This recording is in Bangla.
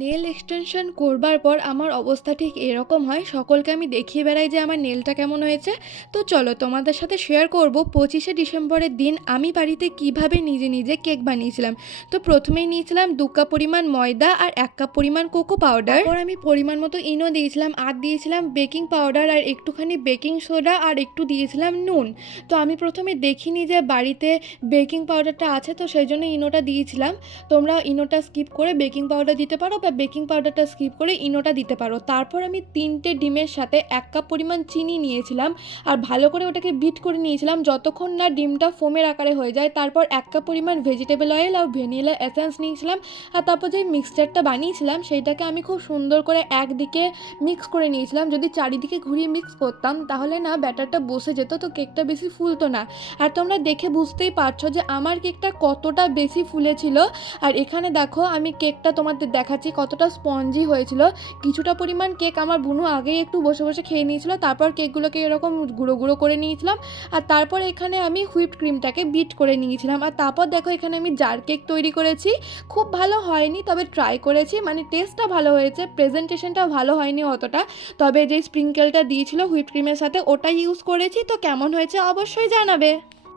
নেল এক্সটেনশন করবার পর আমার অবস্থা ঠিক এরকম হয়, সকলকে আমি দেখিয়ে বেড়াই যে আমার নেলটা কেমন হয়েছে। তো চলো তোমাদের সাথে শেয়ার করব 25শে ডিসেম্বরের দিন আমি বাড়িতে কিভাবে নিজে নিজে কেক বানিয়েছিলাম। তো প্রথমেই নিয়েছিলাম 2 কাপ পরিমাণ ময়দা আর 1 কাপ পরিমাণ কোকো পাউডার। তারপর আমি পরিমাণ মতো ইনো দিয়েছিলাম, আর দিয়েছিলাম বেকিং পাউডার আর একটুখানি বেকিং সোডা আর একটু দিয়েছিলাম নুন। তো আমি প্রথমে দেখিনি যে বাড়িতে বেকিং পাউডারটা আছে, তো সেই জন্য ইনোটা দিয়েছিলাম। তোমরা ইনোটা স্কিপ করে বেকিং পাউডার দিতে পারো বা বেকিং পাউডারটা স্কিপ করে ইনোটা দিতে পারো। তারপর আমি 3টে ডিমের সাথে 1 কাপ পরিমাণ চিনি নিয়েছিলাম আর ভালো করে ওটাকে বিট করে নিয়েছিলাম যতক্ষণ না ডিমটা ফোমের আকারে হয়ে যায়। তারপর 1 কাপ পরিমাণ ভেজিটেবল অয়েল আর ভ্যানিলা এসেন্স নিয়েছিলাম। আর তারপর যে মিক্সচারটা বানিয়েছিলাম সেইটাকে আমি খুব সুন্দর করে একদিকে মিক্স করে নিয়েছিলাম। যদি চারিদিকে ঘুরিয়ে মিক্স করতাম তাহলে না ব্যাটারটা বসে যেত, তো কেকটা বেশি ফুলতো না। আর তোমরা দেখে বুঝতেই পারছো যে আমার কেকটা কতটা বেশি ফুলেছিল। আর এখানে দেখো আমি কেকটা তোমাদের দেখাচ্ছি কতটা স্পঞ্জি হয়েছিল। কিছুটা পরিমাণ কেক আমার বুনু আগেই একটু বসে বসে খেয়ে নিয়েছিল, তারপর কেকগুলোকে এরকম গুঁড়ো গুঁড়ো করে নিয়েছিলাম। আর তারপর এখানে আমি হুইপড ক্রিমটাকে বিট করে নিয়েছিলাম। আর তারপর দেখো এখানে আমি জার কেক তৈরি করেছি। খুব ভালো হয়নি, তবে ট্রাই করেছি, মানে টেস্টটা ভালো হয়েছে, প্রেজেন্টেশনটা ভালো হয়নি অতটা। তবে যে স্প্রিঙ্কেলটা দিয়েছিল হুইপড ক্রিমের সাথে ওটা ইউজ করেছি। তো কেমন হয়েছে অবশ্যই জানাবে।